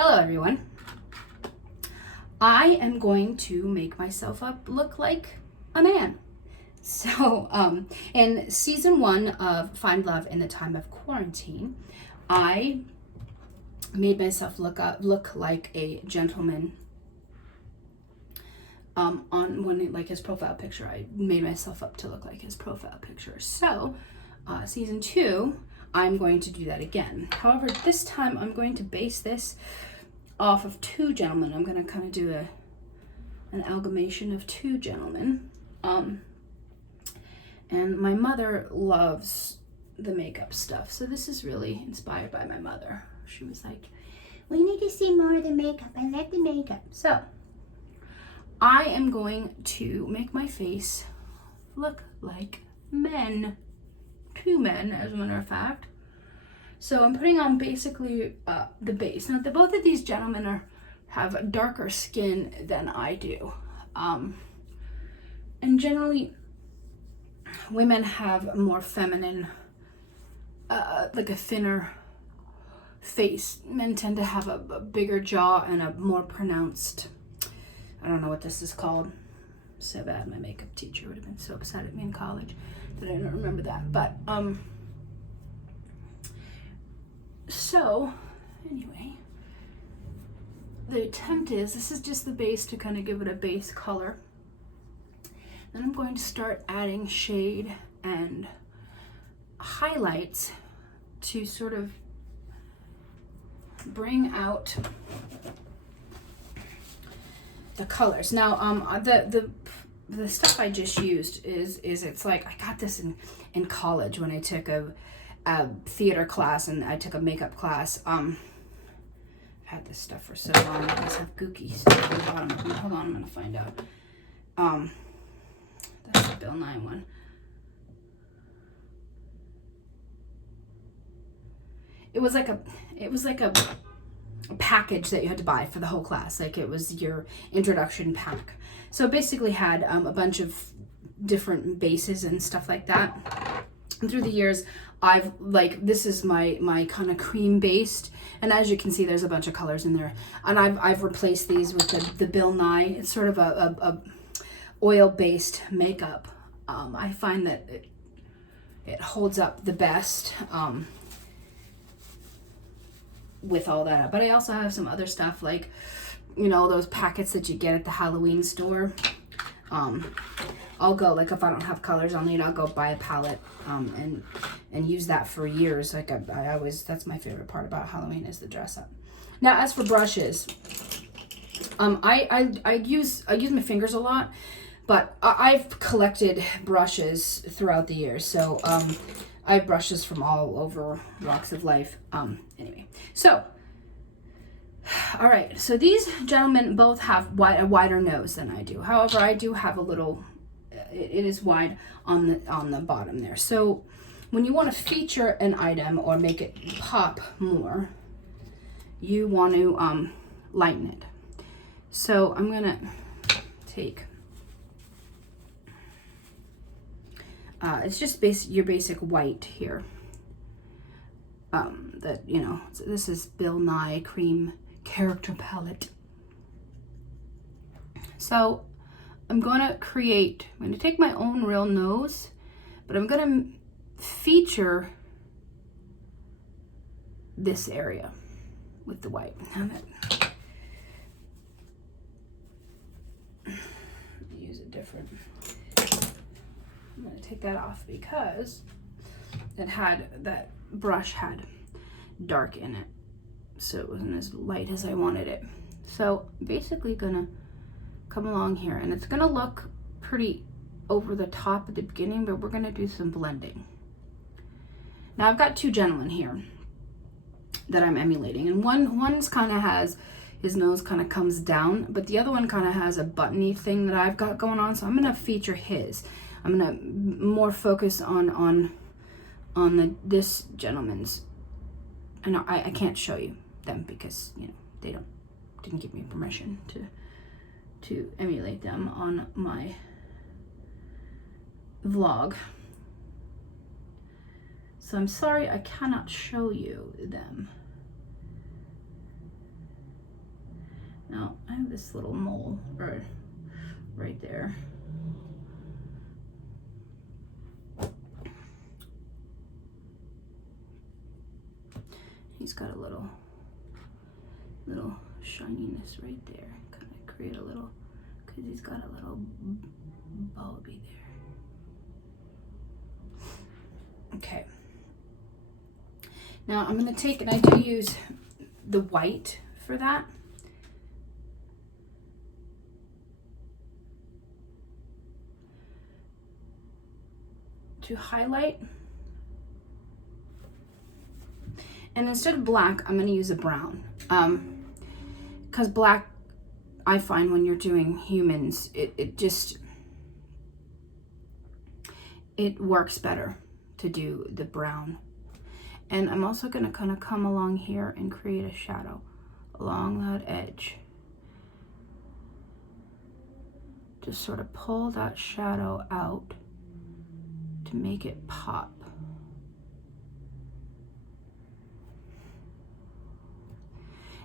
Hello everyone. I am going to make myself look like a man. So, in season 1 of Find Love in the Time of Quarantine, I made myself look like a gentleman. Like his profile picture, I made myself up to look like his profile picture. So, season 2, I'm going to do that again. However, this time I'm going to base this off of 2 gentlemen. I'm going to kind of do an amalgamation of 2 gentlemen. And my mother loves the makeup stuff, so this is really inspired by my mother. She was like, we need to see more of the makeup. I like the makeup. So I am going to make my face look like men. 2 men, as a matter of fact. So I'm putting on basically the base. Now, both of these gentlemen have darker skin than I do. And generally, women have more feminine, like a thinner face. Men tend to have a bigger jaw and a more pronounced, I don't know what this is called. So bad. My makeup teacher would have been so upset at me in college that I don't remember that. But, so, anyway, the attempt is, this is just the base to kind of give it a base color. Then I'm going to start adding shade and highlights to sort of bring out the colors. Now, the stuff I just used is it's like, I got this in college when I took a theater class and I took a makeup class. I've had this stuff for so long. I just have gooky stuff on the bottom. Hold on, I'm gonna find out. That's the Bill Nye one. It was like a package that you had to buy for the whole class. Like, it was your introduction pack. So it basically had a bunch of different bases and stuff like that. And through the years, this is my kind of cream based, and as you can see, there's a bunch of colors in there. And I've replaced these with the Bill Nye. It's sort of a oil based makeup. I find that it holds up the best with all that. But I also have some other stuff, like, you know, those packets that you get at the Halloween store. I'll go, like, if I don't have colors I'll go buy a palette and use that for years. Like, I always, that's my favorite part about Halloween, is the dress up. Now, as for brushes, I use my fingers a lot, but I've collected brushes throughout the years. So I have brushes from all over walks of life. Anyway, so all right, so these gentlemen both have a wider nose than I do. However, I do have a little, it is wide on the bottom there. So when you want to feature an item or make it pop more, you want to lighten it. So I'm gonna take, it's just your basic white here. That, you know, this is Bill Nye Cream Character Palette. So I'm going to take my own real nose, but I'm going to feature this area with the white. Now that, use a different, I'm going to take that off because that brush had dark in it, so it wasn't as light as I wanted it. So basically gonna come along here, and it's gonna look pretty over the top at the beginning, but we're gonna do some blending. Now, I've got 2 gentlemen here that I'm emulating, and one's kind of has, his nose kind of comes down, but the other one kind of has a buttony thing that I've got going on, so I'm gonna feature his. I'm gonna more focus on this gentleman's. And I can't show you them because, you know, they didn't give me permission to emulate them on my vlog. So I'm sorry I cannot show you them. Now, I have this little mole right there. He's got a little shininess right there. Kind of create a little, because he's got a little bulby there. Okay. Now I'm going to take, and I do use the white for that. To highlight. And instead of black, I'm going to use a brown. Because black, I find when you're doing humans, it works better to do the brown. And I'm also going to kind of come along here and create a shadow along that edge. Just sort of pull that shadow out to make it pop.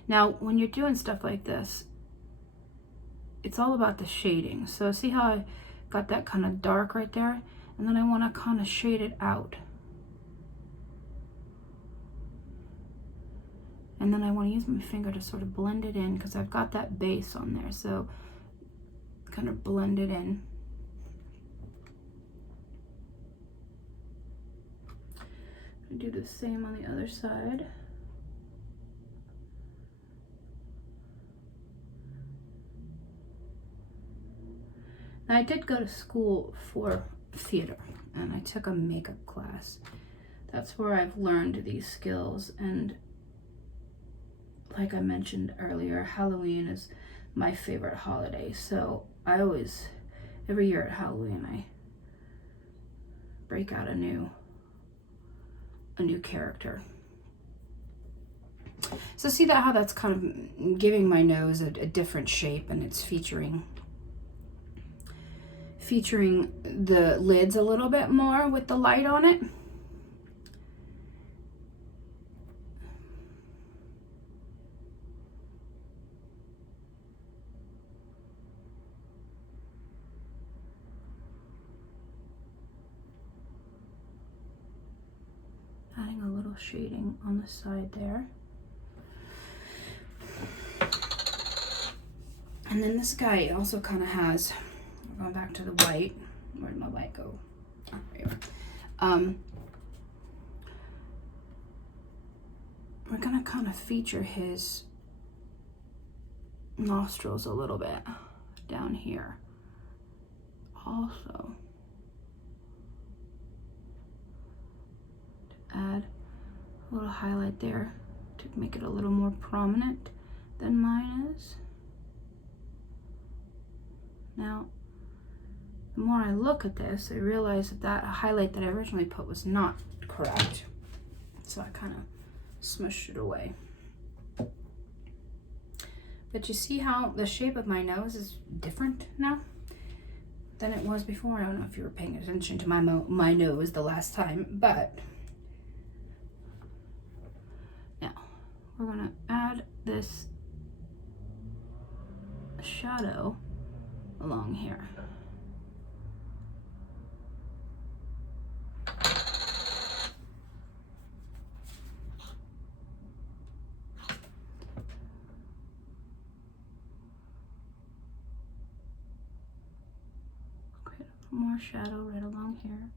Now, when you're doing stuff like this, it's all about the shading. So see how I got that kind of dark right there? And then I want to kind of shade it out. And then I want to use my finger to sort of blend it in because I've got that base on there. So kind of blend it in. I do the same on the other side. Now, I did go to school for theater and I took a makeup class. That's where I've learned these skills, and like I mentioned earlier, Halloween is my favorite holiday. So I always, every year at Halloween, I break out a new character. So see that how that's kind of giving my nose a different shape, and it's featuring the lids a little bit more with the light on it. Adding a little shading on the side there. And then this guy also kind of has, going back to the white. Where did my white go? Oh, there you are. We're gonna kind of feature his nostrils a little bit down here. Also, to add a little highlight there to make it a little more prominent than mine is. Now, the more I look at this, I realize that highlight that I originally put was not correct. So I kind of smushed it away. But you see how the shape of my nose is different now than it was before? I don't know if you were paying attention to my nose the last time, but now we're gonna add this shadow along here. Create more shadow right along here.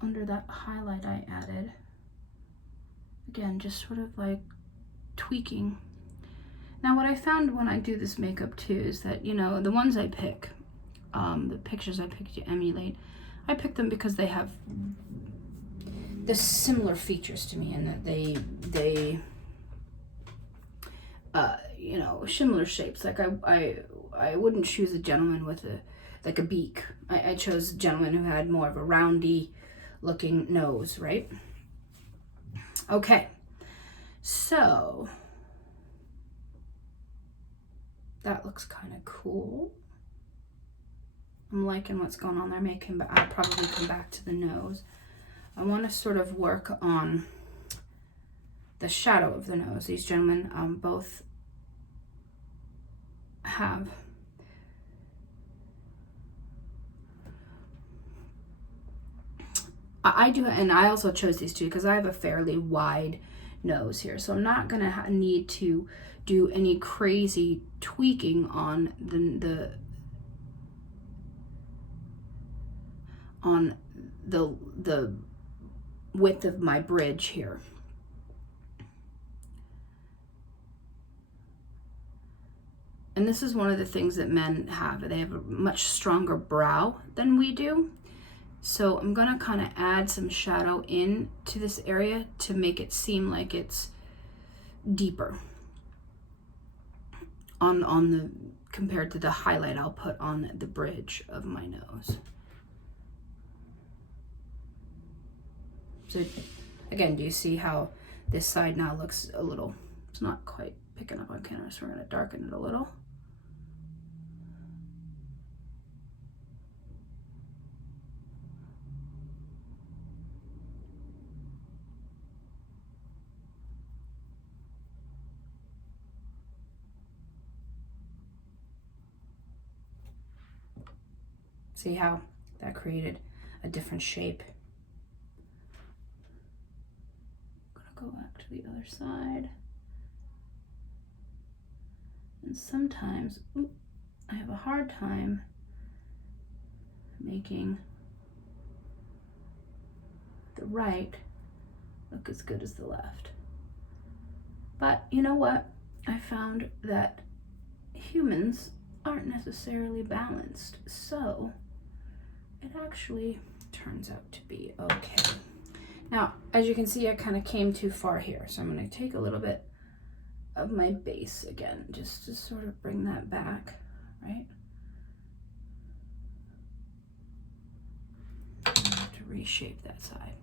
Under that highlight I added. Again, just sort of like tweaking. Now, what I found when I do this makeup too is that, you know, the ones I pick, the pictures I pick to emulate, I pick them because they have the similar features to me, and that they you know, similar shapes. Like I wouldn't choose a gentleman with a beak. I chose a gentleman who had more of a roundy looking nose, right? Okay, so that looks kind of cool. I'm liking what's going on there. I'll probably come back to the nose. I want to sort of work on the shadow of the nose. These gentlemen both have I do, and I also chose these two because I have a fairly wide nose here, so I'm not gonna need to do any crazy tweaking on the width of my bridge here. And this is one of the things that men have. They have a much stronger brow than we do. So I'm gonna kind of add some shadow in to this area to make it seem like it's deeper on the, compared to the highlight I'll put on the bridge of my nose. So again, do you see how this side now looks a little, it's not quite picking up on camera, so we're gonna darken it a little. See how that created a different shape? I'm gonna go back to the other side. And sometimes, I have a hard time making the right look as good as the left. But you know what? I found that humans aren't necessarily balanced, so it actually turns out to be okay. Now, as you can see, I kind of came too far here, so I'm going to take a little bit of my base again, just to sort of bring that back, right? I have to reshape that side.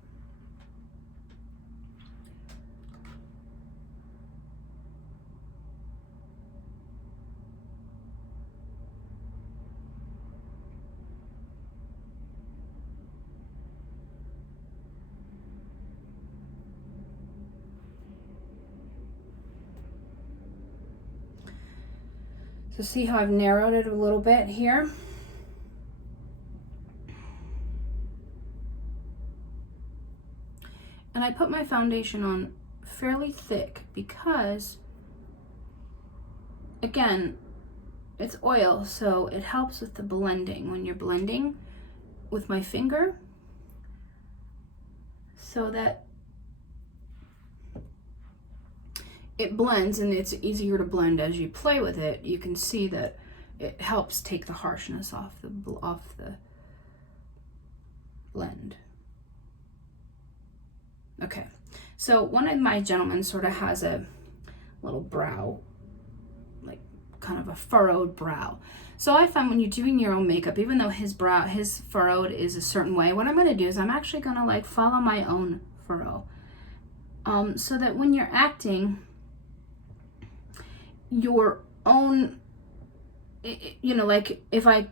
So see how I've narrowed it a little bit here? And I put my foundation on fairly thick because, again, it's oil, so it helps with the blending when you're blending with my finger, so that it blends and it's easier to blend as you play with it. You can see that it helps take the harshness off the blend. Okay, so one of my gentlemen sort of has a little brow, like kind of a furrowed brow. So I find when you're doing your own makeup, even though his furrowed is a certain way, what I'm gonna do is I'm actually gonna like follow my own furrow. So that when you're acting, your own, you know, like if I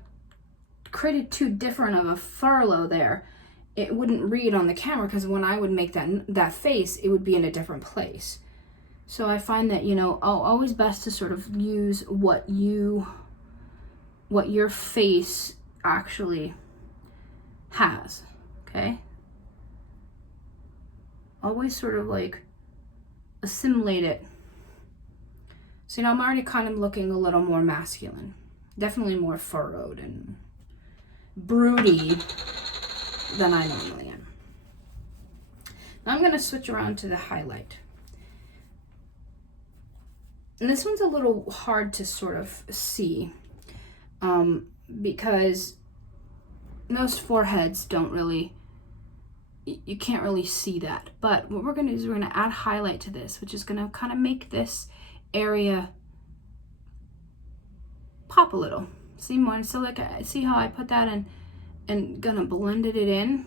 created too different of a furrow there, it wouldn't read on the camera, because when I would make that face, it would be in a different place. So I find that, you know, always best to sort of use what your face actually has, okay? Always sort of like assimilate it. So, you know, I'm already kind of looking a little more masculine, definitely more furrowed and broody than I normally am. Now I'm going to switch around to the highlight. And this one's a little hard to sort of see because most foreheads don't really, you can't really see that. But what we're going to do is we're going to add highlight to this, which is going to kind of make this area pop a little. See more? So like, see how I put that in and gonna blended it in.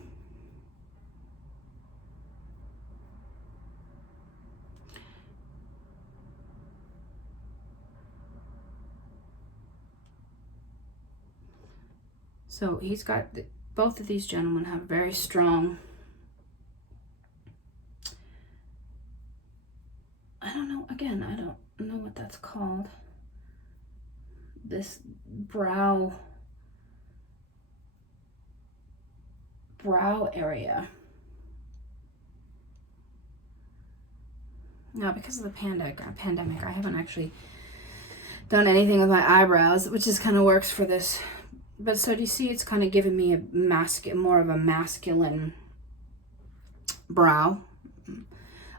So he's got, both of these gentlemen have very strong I don't know, again, I don't know what that's called. This brow area. Now, because of the pandemic, I haven't actually done anything with my eyebrows, which just kind of works for this. But so do you see, it's kind of giving me a more of a masculine brow.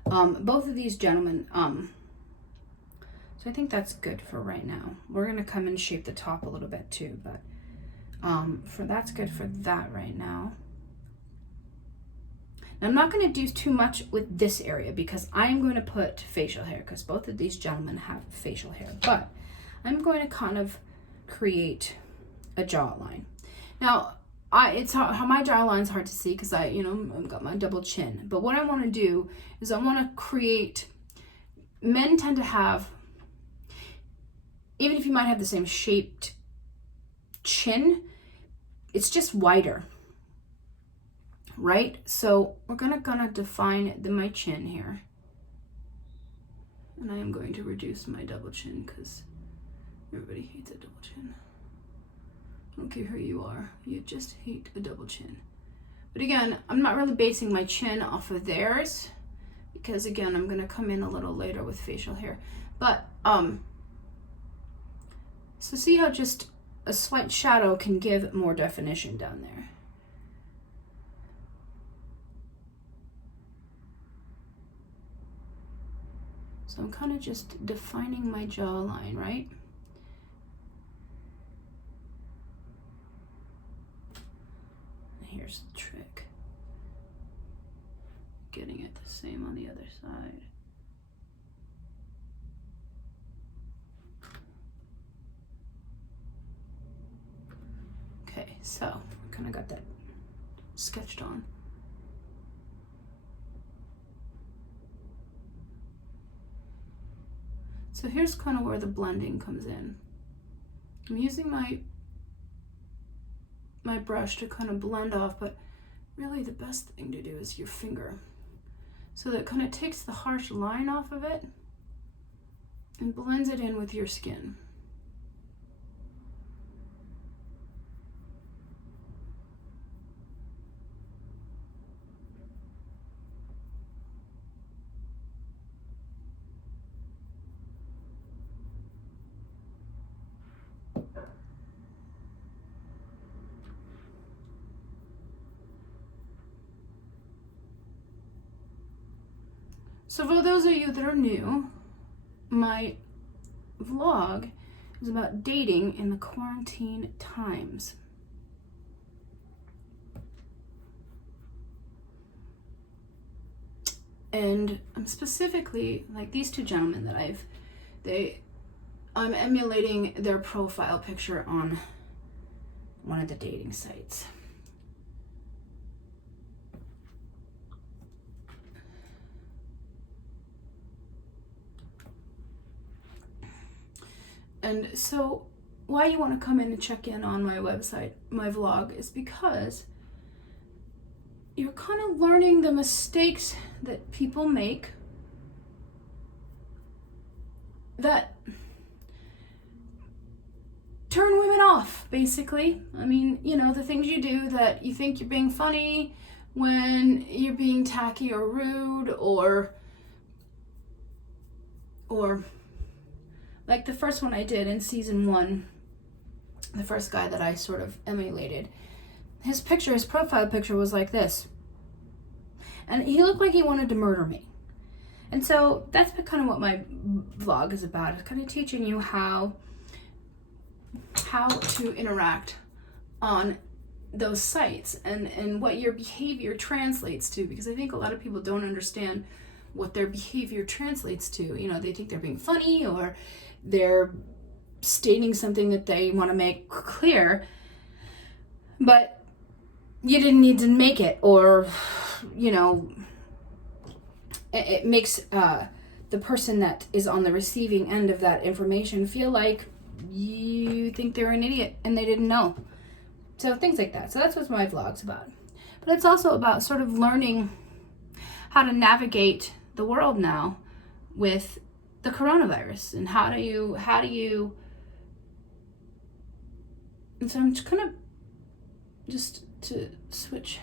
Both of these gentlemen, so I think that's good for right now. We're gonna come and shape the top a little bit too, but that's good for that right now. Now, I'm not going to do too much with this area because I'm going to put facial hair, because both of these gentlemen have facial hair, but I'm going to kind of create a jawline. Now, it's how my jawline's hard to see because I've got my double chin. But what I want to do is I want to create. Men tend to have, even if you might have the same shaped chin, it's just wider, right? So we're gonna define my chin here, and I am going to reduce my double chin because everybody hates a double chin. I don't care who you are, you just hate a double chin. But again, I'm not really basing my chin off of theirs because again, I'm gonna come in a little later with facial hair. But so see how just a slight shadow can give more definition down there. So I'm kind of just defining my jawline, right? Here's the trick. Getting it the same on the other side. Okay, so I kind of got that sketched on. So here's kind of where the blending comes in. I'm using my brush to kind of blend off, but really the best thing to do is your finger. So that kind of takes the harsh line off of it and blends it in with your skin. So for those of you that are new, my vlog is about dating in the quarantine times. And I'm specifically, like these two gentlemen that I'm emulating their profile picture on one of the dating sites. And so why you want to come in and check in on my website, my vlog, is because you're kind of learning the mistakes that people make that turn women off, basically. I mean, the things you do that you think you're being funny when you're being tacky or rude, or like the first one I did in season 1, the first guy that I sort of emulated, his profile picture was like this. And he looked like he wanted to murder me. And so that's kind of what my vlog is about. It's kind of teaching you how to interact on those sites and what your behavior translates to, because I think a lot of people don't understand what their behavior translates to. They think they're being funny or they're stating something that they want to make clear, but you didn't need to make it, or it makes the person that is on the receiving end of that information feel like you think they're an idiot and they didn't know. So things like that. So that's what my vlog's about. But it's also about sort of learning how to navigate the world now with the coronavirus and how do you, and so I'm just gonna, just to switch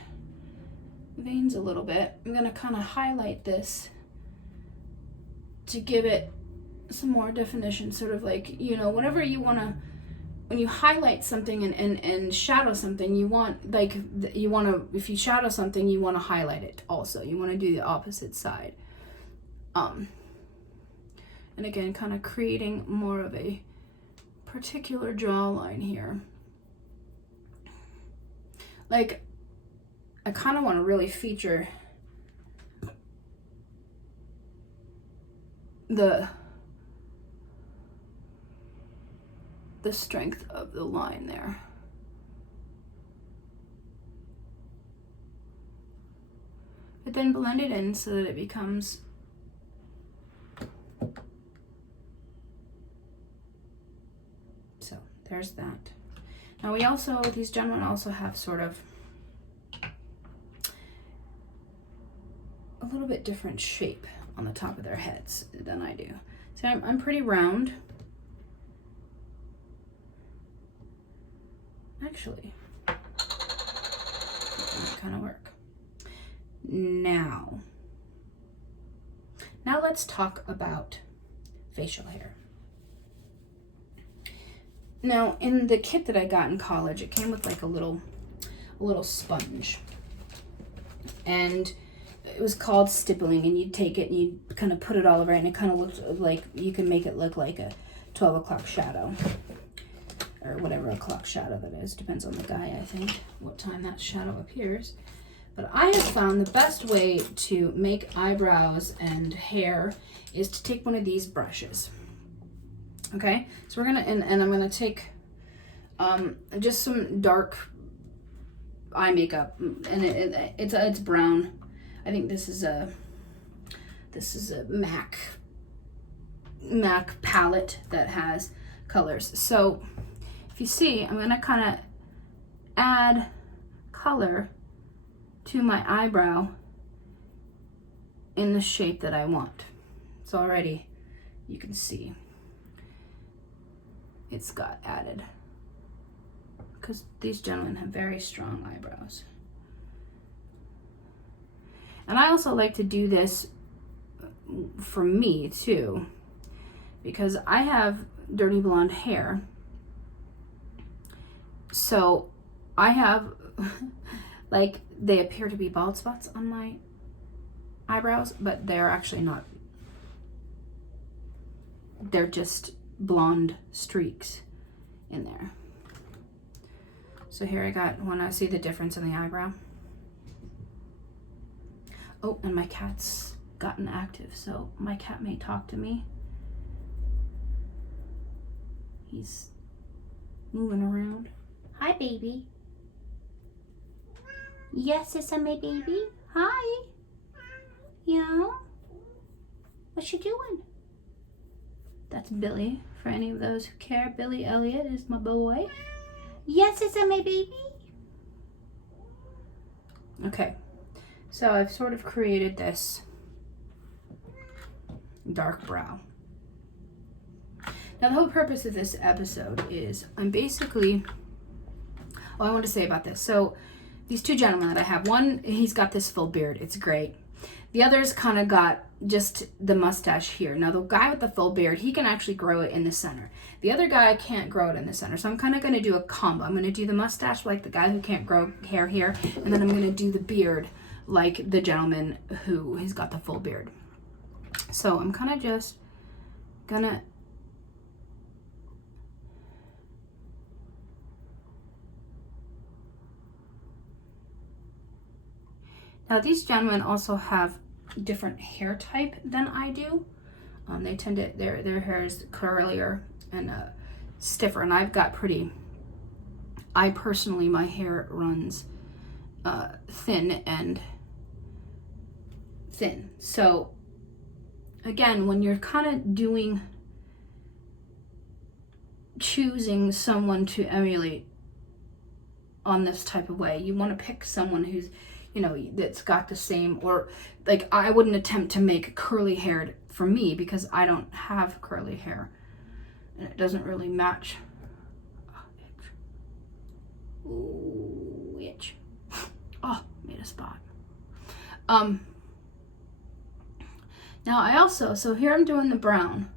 veins a little bit, I'm gonna kind of highlight this to give it some more definition, sort of like, you know, whenever you want to, when you highlight something and shadow something, you want, like, you want to, if you shadow something, you want to highlight it also. You want to do the opposite side. And again, kind of creating more of a particular jawline here. Like, I kind of want to really feature the strength of the line there. But then blend it in so that it becomes so there's that. Now we also, these gentlemen also have sort of a little bit different shape on the top of their heads than I do. So I'm pretty round. Actually, that might kind of work. Now let's talk about facial hair. Now, in the kit that I got in college, it came with like a little sponge, and it was called stippling, and you'd take it and you'd kind of put it all over it, and it kind of looked like, you can make it look like a 12 o'clock shadow, or whatever o'clock shadow that is. Depends on the guy, I think, what time that shadow appears. But I have found the best way to make eyebrows and hair is to take one of these brushes. Okay, so we're gonna, and I'm gonna take just some dark eye makeup, and it's brown. I think this is a MAC palette that has colors. So if you see, I'm gonna kind of add color to my eyebrow in the shape that I want. So already you can see it's got added, because these gentlemen have very strong eyebrows. And I also like to do this for me too, because I have dirty blonde hair. So I have like, they appear to be bald spots on my eyebrows, but they're actually not. They're just blonde streaks in there. So here I got, want to see the difference in the eyebrow? Oh, and my cat's gotten active, so my cat may talk to me. He's moving around. Hi, baby. Yes, is that my baby? Hi. Yeah? What you doing? That's Billy. For any of those who care, Billy Elliot is my boy. Yes, is that my baby? Okay. So I've sort of created this dark brow. Now the whole purpose of this episode is I'm basically, I want to say about this. So these two gentlemen that I have, one, he's got this full beard. It's great. The other's kind of got just the mustache here. Now the guy with the full beard, he can actually grow it in the center. The other guy can't grow it in the center. So I'm kind of going to do a combo. I'm going to do the mustache like the guy who can't grow hair here. And then I'm going to do the beard like the gentleman who has got the full beard. So I'm kind of just going to now these gentlemen also have different hair type than I do. They tend to, their hair is curlier and stiffer, and I've got pretty, I personally, my hair runs thin and thin. So again, when you're kind of choosing someone to emulate on this type of way, you want to pick someone who's, you know, that's got the same, or like I wouldn't attempt to make curly haired for me, because I don't have curly hair and it doesn't really match. Oh, itch. Ooh, itch. Oh, made a spot. Now I also, so here I'm doing the brown.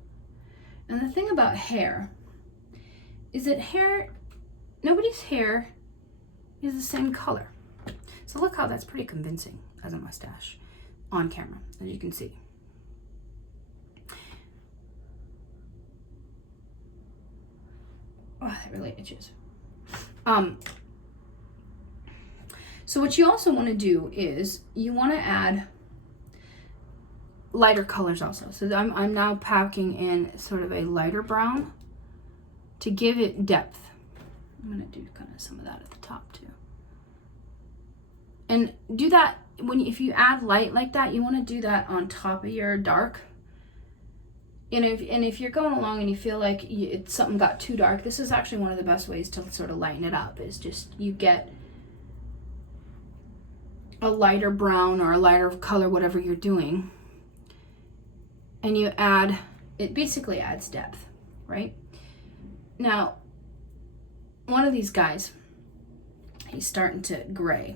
And the thing about hair is that nobody's hair is the same color. So look how that's pretty convincing as a mustache on camera, as you can see. Oh, that really itches. So what you also want to do is you want to add lighter colors also. So I'm now packing in sort of a lighter brown to give it depth. I'm going to do kind of some of that at the top too. And do that if you add light like that, you want to do that on top of your dark. And if you're going along and you feel like something got too dark, this is actually one of the best ways to sort of lighten it up, is just you get a lighter brown or a lighter color, whatever you're doing, and you add, it basically adds depth, right? Now, one of these guys, he's starting to gray,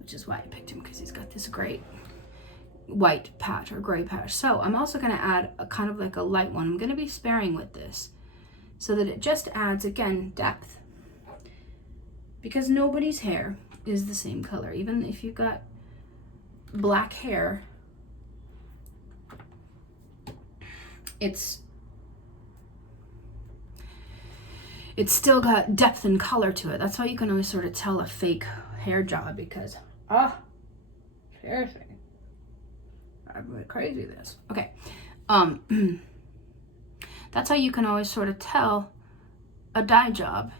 which is why I picked him, because he's got this great white patch or gray patch. So I'm also going to add a kind of like a light one. I'm going to be sparing with this so that it just adds, again, depth, because nobody's hair is the same color. Even if you've got black hair, it's still got depth and color to it. That's how you can always sort of tell a fake hair job, because seriously, I'm going crazy this. Okay. That's how you can always sort of tell a dye job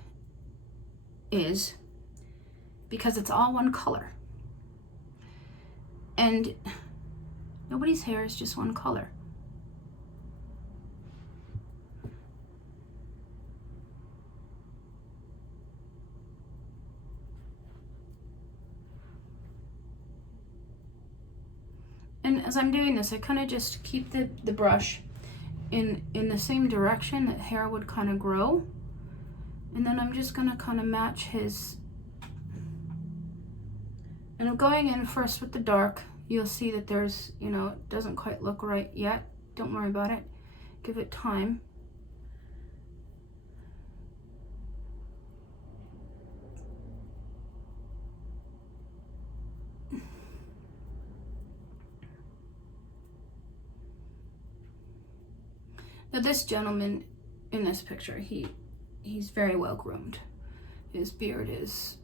is because it's all one color. And nobody's hair is just one color. And as I'm doing this, I kind of just keep the brush in the same direction that hair would kind of grow. And then I'm just going to kind of match his. And I'm going in first with the dark. You'll see that there's, it doesn't quite look right yet. Don't worry about it. Give it time. Now this gentleman in this picture, he's very well groomed. His beard is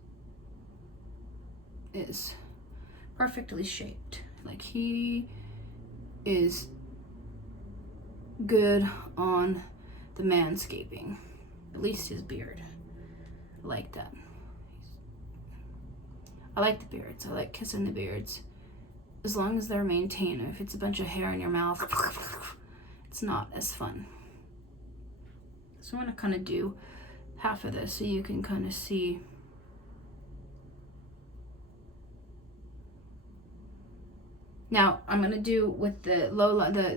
perfectly shaped. Like, he is good on the manscaping. At least his beard. I like that. I like the beards. I like kissing the beards. As long as they're maintained. If it's a bunch of hair in your mouth, it's not as fun. So I'm going to kind of do half of this so you can kind of see. Now I'm going to do with the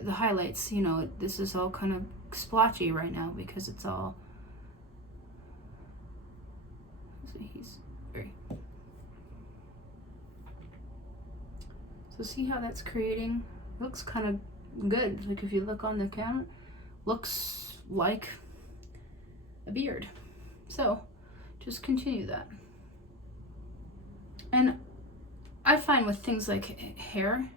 the highlights, this is all kind of splotchy right now because it's all, he's very, so see how that's creating, looks kind of good. Like, if you look on the camera, looks like a beard. So just continue that. And I find with things like hair,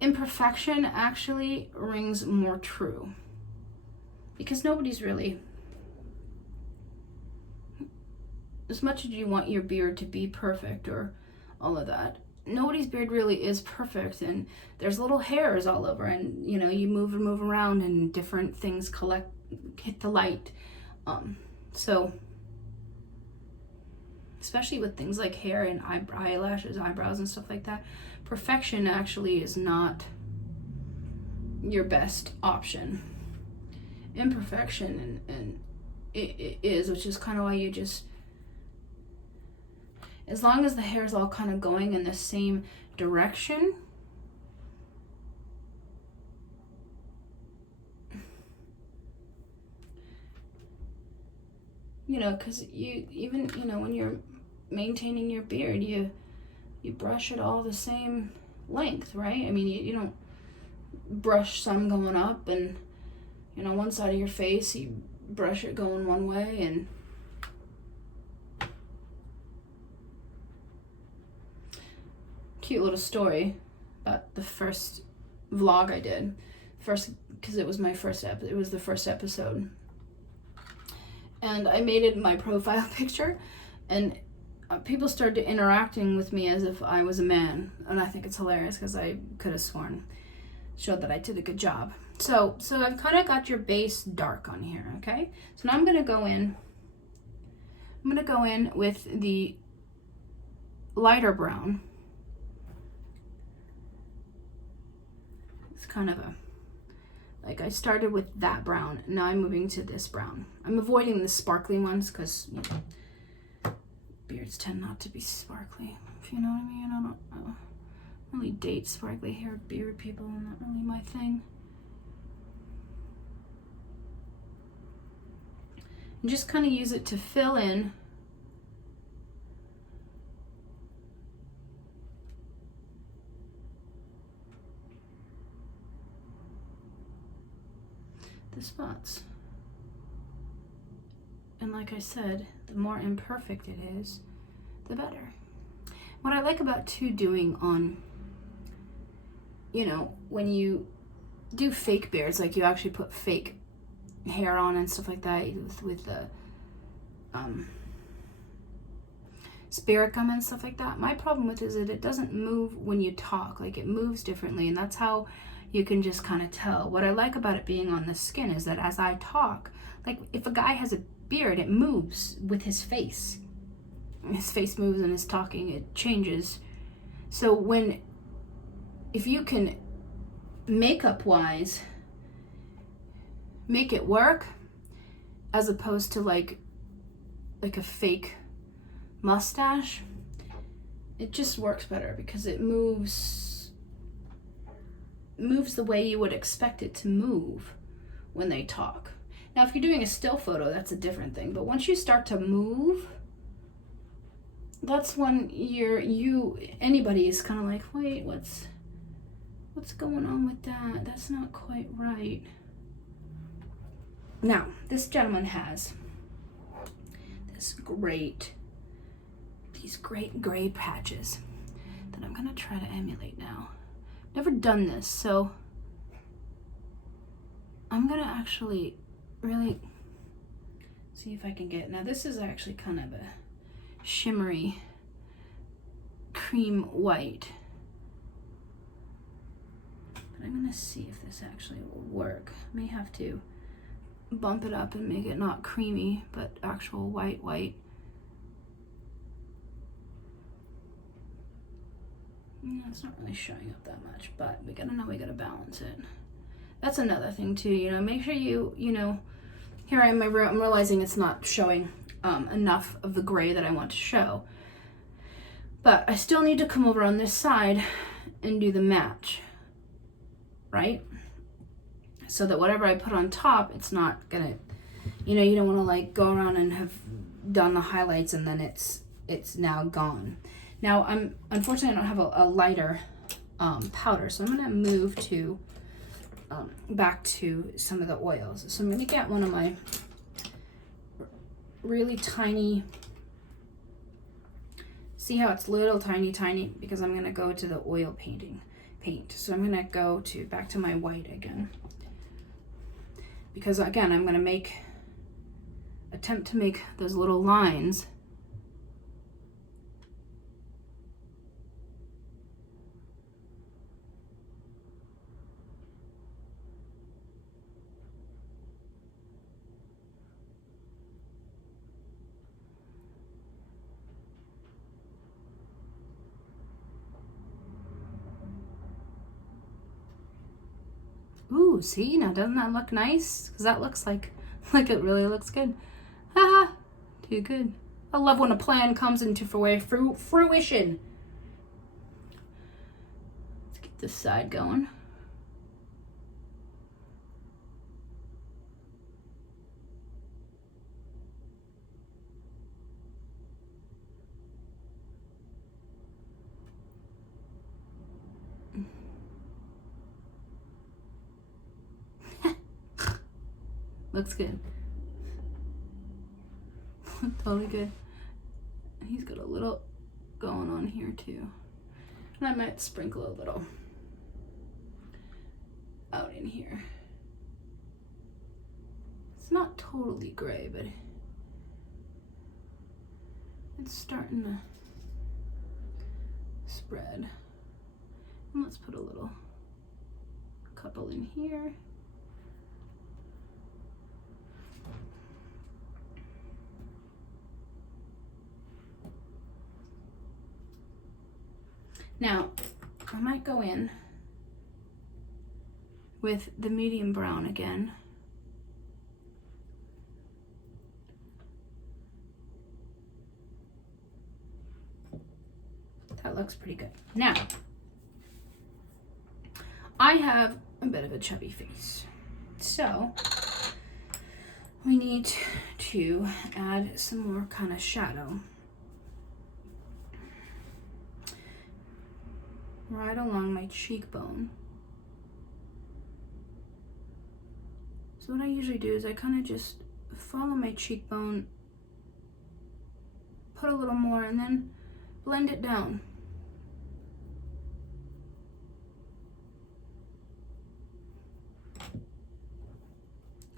imperfection actually rings more true, because nobody's really, as much as you want your beard to be perfect or all of that, nobody's beard really is perfect, and there's little hairs all over, and you move around and different things hit the light. So especially with things like hair and eyelashes, eyebrows and stuff like that, perfection actually is not your best option. Imperfection and it is, which is kind of why you just, as long as the hair is all kind of going in the same direction, you know, because you even, you know, when you're maintaining your beard, you brush it all the same length, right? I mean, you don't brush some going up and, you know, one side of your face, you brush it going one way. And cute little story about the first vlog I did. First, because it was my first it was the first episode. And I made it my profile picture, and people started interacting with me as if I was a man. And I think it's hilarious because I could have sworn showed that I did a good job. So I've kind of got your base dark on here, okay? So now I'm going to go in. I'm going to go in with the lighter brown. It's kind of a, like I started with that brown. Now I'm moving to this brown. I'm avoiding the sparkly ones because, you know, beards tend not to be sparkly, if you know what I mean. I don't really date sparkly haired beard people, not really my thing. And just kind of use it to fill in the spots. And like I said, the more imperfect it is, the better. What I like about doing on, you know, when you do fake beards, like you actually put fake hair on and stuff like that with the spirit gum and stuff like that. My problem with it is that it doesn't move when you talk. Like, it moves differently, and that's how you can just kind of tell. What I like about it being on the skin is that as I talk, like if a guy has a beard, it moves with his face. His face moves and his talking, it changes. So if you can makeup wise make it work, as opposed to like a fake mustache, it just works better because it moves the way you would expect it to move when they talk. Now, if you're doing a still photo, that's a different thing. But once you start to move, that's when anybody is kind of like, wait, what's going on with that? That's not quite right. Now, this gentleman has these great gray patches that I'm gonna try to emulate now. Never done this, so I'm gonna actually really see if I can get. Now, this is actually kind of a shimmery cream white, but I'm gonna see if this actually will work. I may have to bump it up and make it not creamy, but actual white. It's not really showing up that much, but we gotta balance it. That's another thing too, you know, make sure you know, here I'm realizing it's not showing enough of the gray that I want to show. But I still need to come over on this side and do the match, right? So that whatever I put on top, it's not gonna, you know, you don't want to like go around and have done the highlights and then it's now gone. Now, unfortunately I don't have a lighter powder, so I'm gonna move to back to some of the oils. So I'm gonna get one of my really tiny, see how it's little tiny, because I'm gonna go to the oil paint. So I'm gonna go back to my white again, because again I'm gonna attempt to make those little lines. Ooh, see, now doesn't that look nice? Because that looks like it really looks good. Haha, too good. I love when a plan comes into fruition. Let's get this side going. Looks good. Totally good. He's got a little going on here too. And I might sprinkle a little out in here. It's not totally gray, but it's starting to spread. And let's put a couple in here. Now, I might go in with the medium brown again. That looks pretty good. Now, I have a bit of a chubby face, so we need to add some more kind of shadow right along my cheekbone. So what I usually do is I kind of just follow my cheekbone, put a little more, and then blend it down.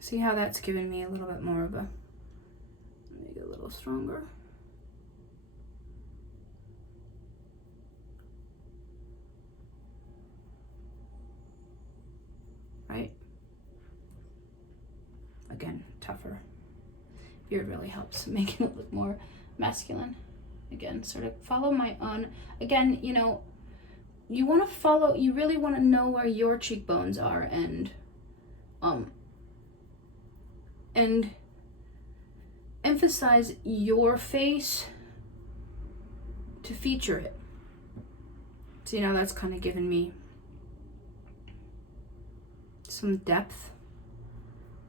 See how that's giving me a little bit more of a, make it a little stronger. Right? Again, tougher. Beard really helps making it look more masculine. Again, sort of follow my own. Again, you know, you want to follow, you really want to know where your cheekbones are and emphasize your face to feature it. So, you know, that's kind of given me some depth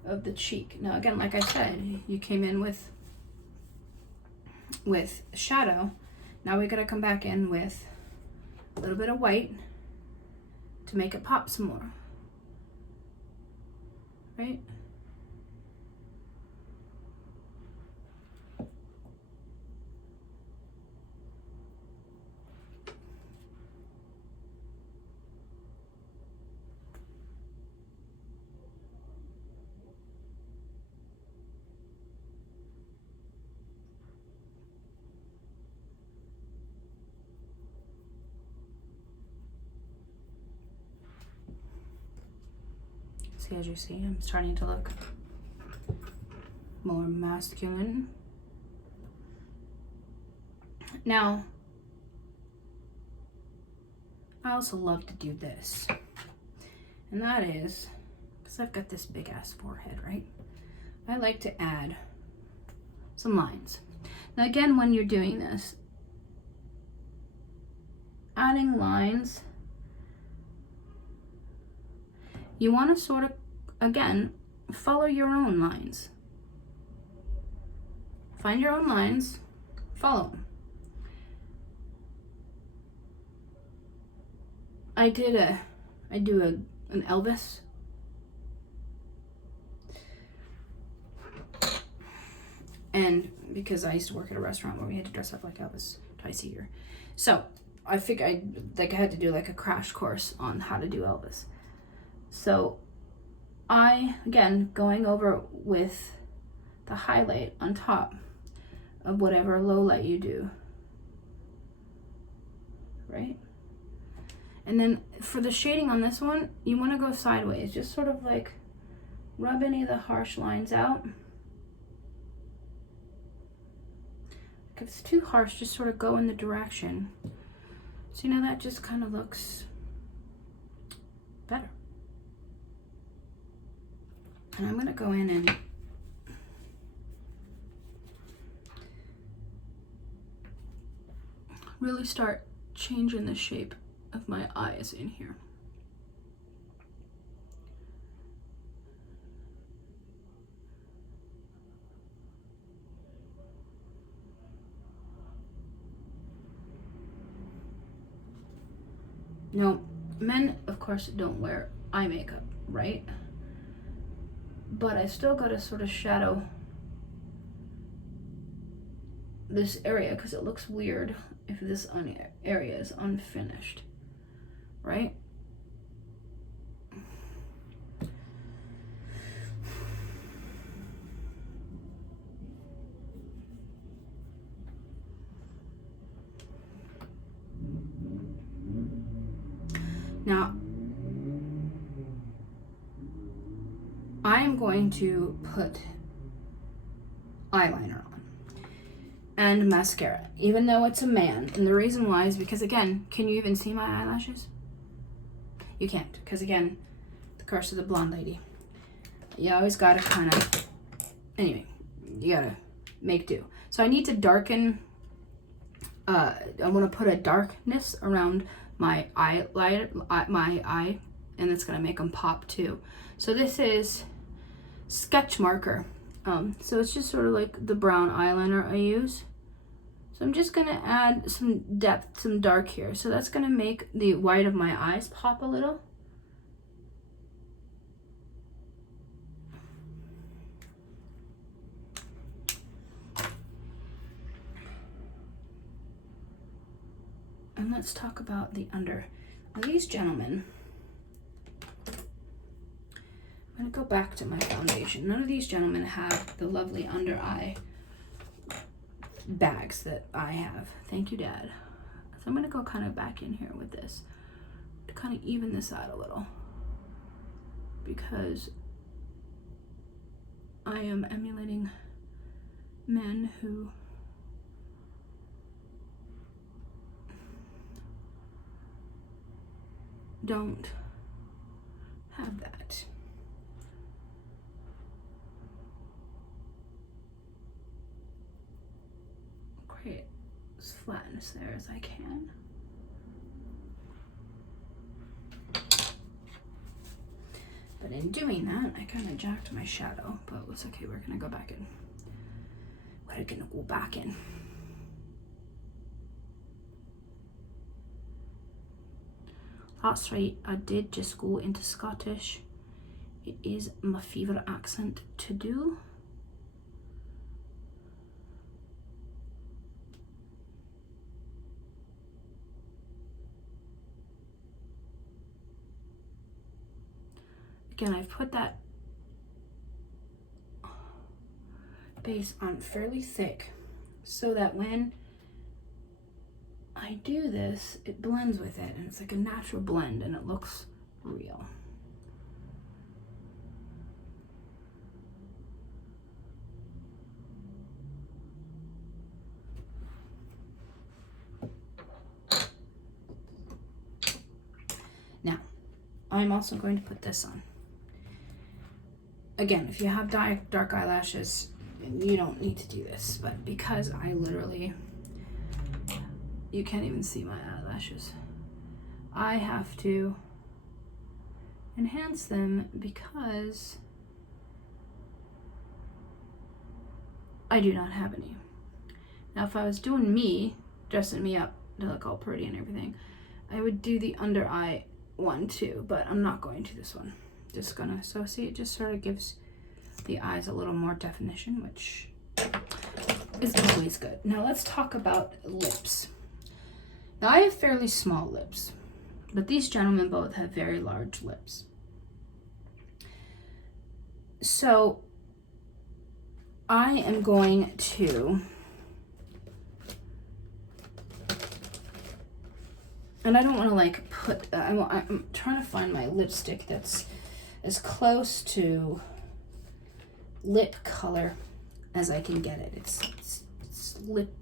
of the cheek. Now, again, like I said, you came in with shadow. Now we gotta come back in with a little bit of white to make it pop some more, right? See, as you see, I'm starting to look more masculine. Now, I also love to do this, and that is, because I've got this big ass forehead, right? I like to add some lines. Now again, when you're doing this, adding lines, you want to sort of, again, follow your own lines. Find your own lines, follow them. I do an Elvis. And because I used to work at a restaurant where we had to dress up like Elvis twice a year. So I figured I had to do like a crash course on how to do Elvis. So I, again, going over with the highlight on top of whatever low light you do, right? And then for the shading on this one, you want to go sideways, just sort of like rub any of the harsh lines out. If it's too harsh, just sort of go in the direction. So you know, that just kind of looks better. And I'm gonna go in and really start changing the shape of my eyes in here. Now, men, of course, don't wear eye makeup, right? But, you know, I like to, and I don't know if you guys know this, but I like to use a little bit of blush. And I like to use a little bit of blush on my cheeks. And then, of course, don't wear eye makeup, right? But but I still got to sort of shadow this area because it looks weird if this area is unfinished, right? Now, I am going to put eyeliner on and mascara, even though it's a man. And the reason why is because, again, can you even see my eyelashes? You can't, because again, the curse of the blonde lady. You always gotta kind of, anyway, you gotta make do. So I need to darken, I want to put a darkness around my eye, and it's gonna make them pop too. So this is sketch marker. So it's just sort of like the brown eyeliner I use. So I'm just gonna add some depth, some dark here. So that's gonna make the white of my eyes pop a little. And let's talk about the under. Now these gentlemen, I'm gonna go back to my foundation. None of these gentlemen have the lovely under eye bags that I have. Thank you, Dad. So I'm gonna go kind of back in here with this to kind of even this out a little, because I am emulating men who don't have that. Create as flatness there as I can. But in doing that, I kind of jacked my shadow, but it's okay. We're gonna go back in. We're gonna go back in. That's right, I did just go into Scottish. It is my favourite accent to do. Again, I've put that base on fairly thick so that when I do this, it blends with it, and it's like a natural blend, and it looks real. Now, I'm also going to put this on. Again, if you have dark eyelashes, you don't need to do this, but because I literally, you can't even see my eyelashes, I have to enhance them because I do not have any. Now, if I was doing me, dressing me up to look all pretty and everything, I would do the under eye one too, but I'm not going to this one. Just gonna, so see, it just sort of gives the eyes a little more definition, which is always good. Now let's talk about lips. Now I have fairly small lips, but these gentlemen both have very large lips. So I am going to, and I don't want to like put, I'm trying to find my lipstick that's as close to lip color as I can get it. It's lip.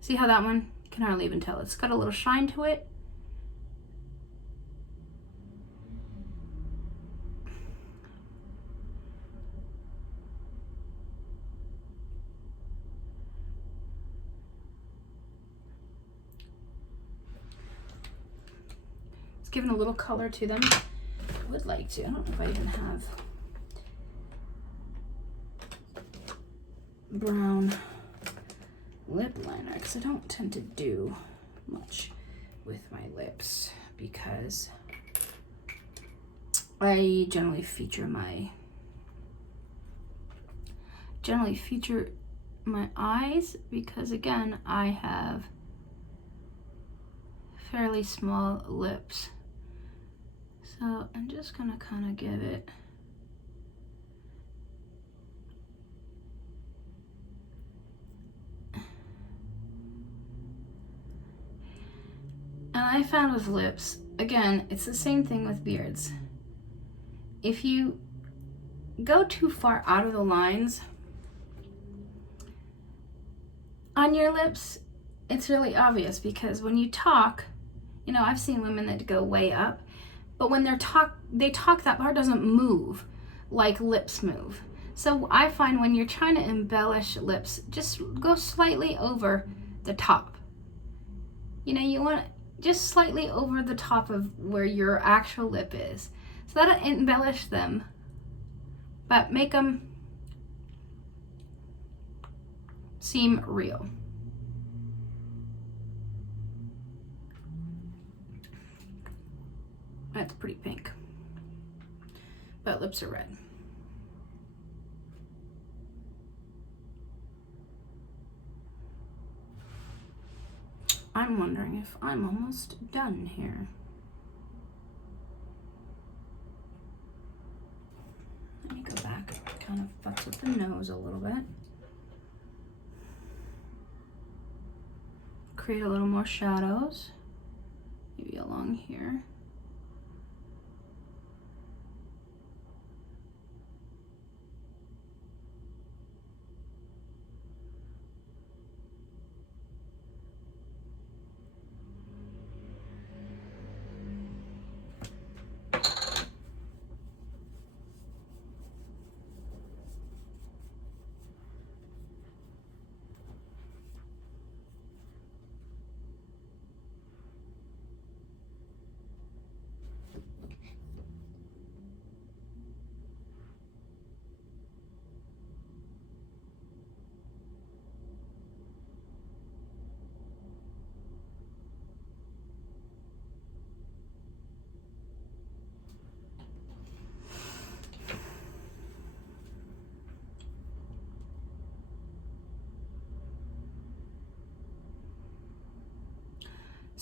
See how that one? You can hardly even tell. It's got a little shine to it. It's given a little color to them. I would like to. I don't know if I even have brown lip liner because I don't tend to do much with my lips because I generally feature my eyes because, again, I have fairly small lips. So I'm just gonna kind of give it and I found with lips, again, it's the same thing with beards. If you go too far out of the lines on your lips, it's really obvious because when you talk, you know, I've seen women that go way up, but when they talk, that part doesn't move like lips move. So I find when you're trying to embellish lips, just go slightly over the top. You know, you want just slightly over the top of where your actual lip is. So that'll embellish them, but make them seem real. That's pretty pink, but lips are red. I'm wondering if I'm almost done here. Let me go back, kind of futz with the nose a little bit. Create a little more shadows, maybe along here.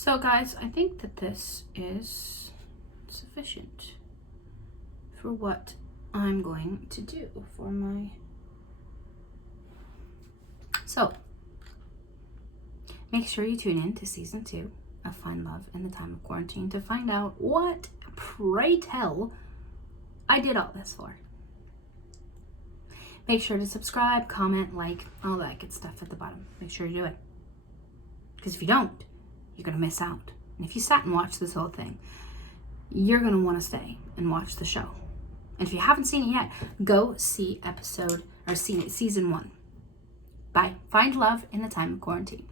So guys, I think that this is sufficient for what I'm going to do for my... So, make sure you tune in to season 2 of Find Love in the Time of Quarantine to find out what, pray tell, I did all this for. Make sure to subscribe, comment, like, all that good stuff at the bottom. Make sure you do it. Because if you don't, you're going to miss out. And if you sat and watched this whole thing, you're going to want to stay and watch the show. And if you haven't seen it yet, go see season 1. Bye. Find Love in the Time of Quarantine.